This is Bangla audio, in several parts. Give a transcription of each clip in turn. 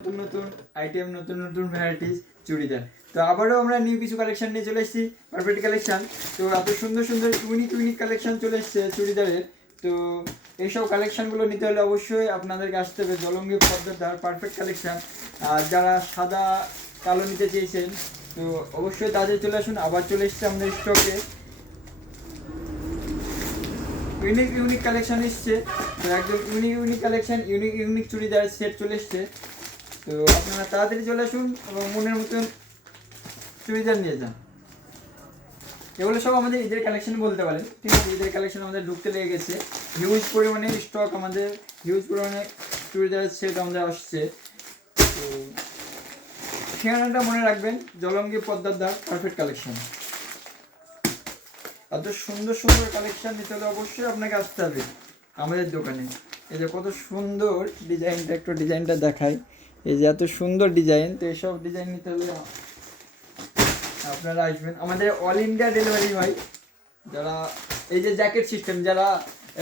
নতুন নতুন আইটেম, নতুন নতুন ভ্যারাইটিস চুড়িদার। তো আবারও আমরা নিউ কিছু কালেকশন নিয়ে চলে এসেছি, পারফেক্ট কালেকশন। তো এত সুন্দর সুন্দর ইউনিক কালেকশন চলে এসেছে চুড়িদারের। তো এইসব কালেকশনগুলো নিতে হলে অবশ্যই আপনাদেরকে আসতে হবে জলঙ্গি পদ্মার পারফেক্ট কালেকশন। আর যারা সাদা কালো নিতে চেয়েছেন তো অবশ্যই তাদের চলে আসুন। আবার চলে এসেছে আমাদের স্টকে ইউনিক কালেকশন এসছে। তো একদম unique collection, unique churidar set চলে এসছে। তো আপনারা তাড়াতাড়ি চলে আসুন এবং মনের মতন চুড়িদার নিয়ে যান। এগুলো সব আমাদের ঈদের কালেকশন বলতে পারেন, ঠিক আছে। ঈদের কালেকশন আমাদের ঢুকতে লেগে গেছে, হিউজ পরিমাণে স্টক, আমাদের হিউজ পরিমাণে চুড়িদারের সেট আমাদের আসছে। তো ঠিকানাটা মনে রাখবেন, জলঙ্গি পদ্মার পারফেক্ট কালেকশন। এত সুন্দর সুন্দর কালেকশন নিতে হলে অবশ্যই আপনাকে আসতে হবে আমাদের দোকানে। এই যে কত সুন্দর ডিজাইনটা, একটু ডিজাইনটা দেখাই। এই যে এত সুন্দর ডিজাইন, তো এইসব ডিজাইন নিতে হলে আপনারা আসবেন। আমাদের অল ইন্ডিয়া ডেলিভারি হয়। যারা এই যে জ্যাকেট সিস্টেম, যারা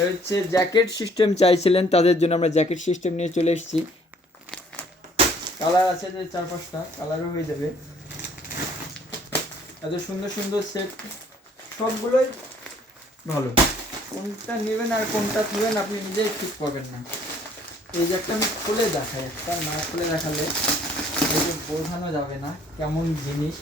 হচ্ছে জ্যাকেট সিস্টেম চাইছিলেন তাদের জন্য আমরা জ্যাকেট সিস্টেম নিয়ে চলে এসেছি। কালার আছে যে 4-5টা কালারও হয়ে যাবে। এত সুন্দর সুন্দর সেট, সবগুলোই ভালো। কোনটা নেবেন আর কোনটা তুলবেন আপনি নিজেই ঠিক পাবেন না। এই যে একটা আমি খুলে দেখাই, একটা না খুলে দেখালে এই যে বোঝানো যাবে না কেমন জিনিস।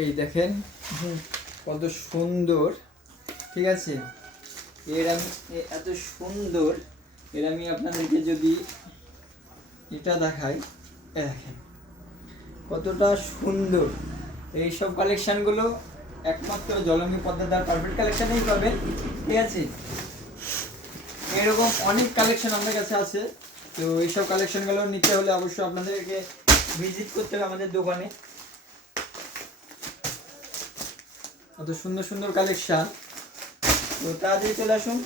এই দেখেন কত সুন্দর, ঠিক আছে। এর আমি এত সুন্দর, এর আমি আপনাদেরকে যদি এটা দেখাই, দেখেন কতটা সুন্দর। এইসব কালেকশানগুলো একমাত্র জলঙ্গি পদ্মার পারফেক্ট কালেকশানেই পাবেন, ঠিক আছে। এরকম অনেক কালেকশন আমাদের কাছে আছে। তো এইসব কালেকশনগুলো নিতে হলে অবশ্যই আপনাদেরকে ভিজিট করতে হবে আমাদের দোকানে। এত সুন্দর সুন্দর কালেকশন, তো তাড়াতাড়ি চলে আসুন।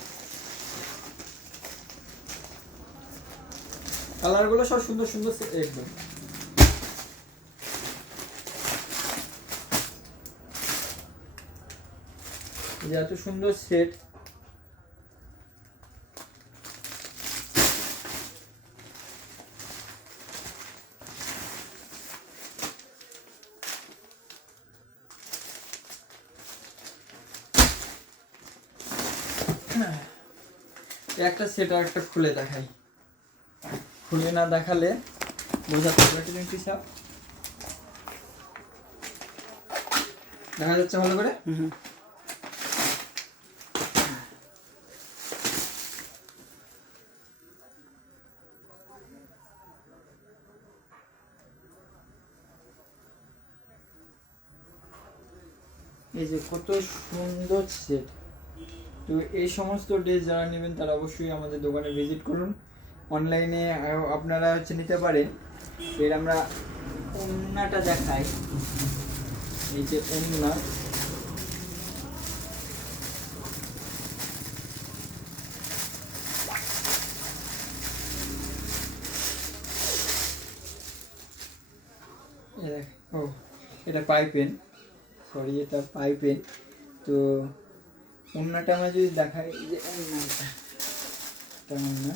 কালারগুলো সব সুন্দর সুন্দর একদম। এত সুন্দর সেট, একটা সেট আর একটা খুলে দেখাই। খুলে না দেখালে বোঝাতে পারবে পিসা। দেখা যাচ্ছে ভালো করে? এই যে কত সুন্দর সেট। তো এই সমস্ত ড্রেস যারা নেবেন তারা অবশ্যই আমাদের দোকানে ভিজিট করুন। অনলাইনে আপনারা হচ্ছে নিতে পারেন। এর আমরা ওড়নাটা দেখাই। এই যে ওড়না, ও এটা পাইপেন, সরি এটা পাইপেন। তো ওড়নাটা আমরা যদি দেখাই, এই যে ওড়নাটা, ওড়না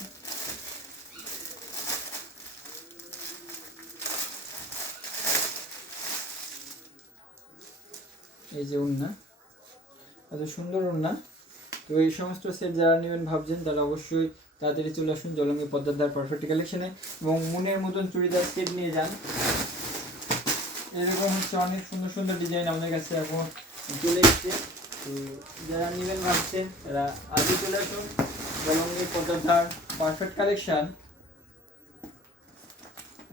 এই যে ওড়না, এত সুন্দর ওড়না। তো এই সমস্ত সেট যারা নেবেন ভাবছেন তারা অবশ্যই তাড়াতাড়ি চলে আসুন জলঙ্গি পদ্মার পারফেক্ট কালেকশনে এবং মনের মতন চুড়িদার সেট নিয়ে যান। এরকম হচ্ছে অনেক সুন্দর সুন্দর ডিজাইন আমাদের কাছে এখন চলে এসছে। তো যারা নেবেন ভাবছেন তারা আজই চলে আসুন জলঙ্গি পদ্মার পারফেক্ট কালেকশন।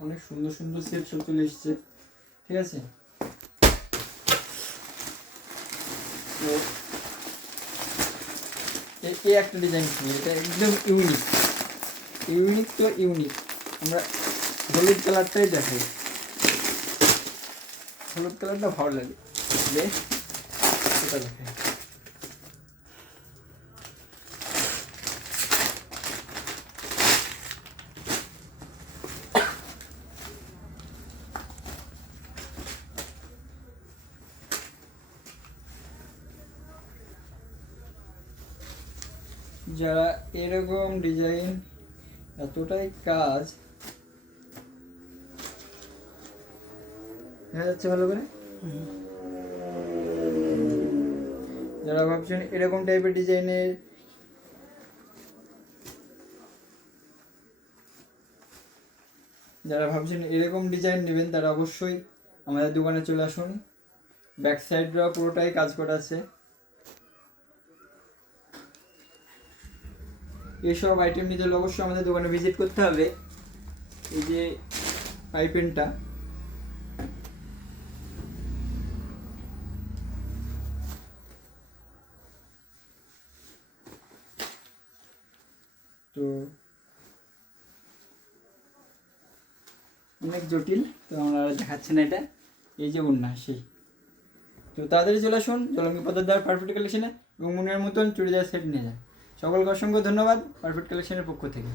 অনেক সুন্দর সুন্দর সেট সব চলে এসছে, ঠিক আছে। তো এই একটা ডিজাইন ছিল, এটা একদম ইউনিক তো ইউনিক। আমরা হলুদ কালারটাই দেখাই, হলুদ কালারটা ভালো লাগে বেশ, এটা দেখাই। যারা এরকম ডিজাইন এতটাই কাজ দেখা যাচ্ছে ভালো করে, যারা ভাবছেন এরকম টাইপের ডিজাইনের নেবেন তারা অবশ্যই আমাদের দোকানে চলে আসুন। ব্যাক সাইডরা পুরোটাই কাজ করা আছে। এইসব আইটেম নিতে হলে অবশ্যই আমাদের দোকানে ভিজিট করতে হবে। এই যে পাইপেনটা, তো অনেক জটিল, তো আমরা দেখাচ্ছি না এটা। এই যে ওড়না সেই, তো তাড়াতাড়ি চলে আসুন জলঙ্গি পদ্মার পারফেক্ট কালেকশনে এবং মনের মতন চুড়িদার সেট নিয়ে যান। সকলকে অসংখ্য ধন্যবাদ পারফেক্ট কালেকশনের পক্ষ থেকে।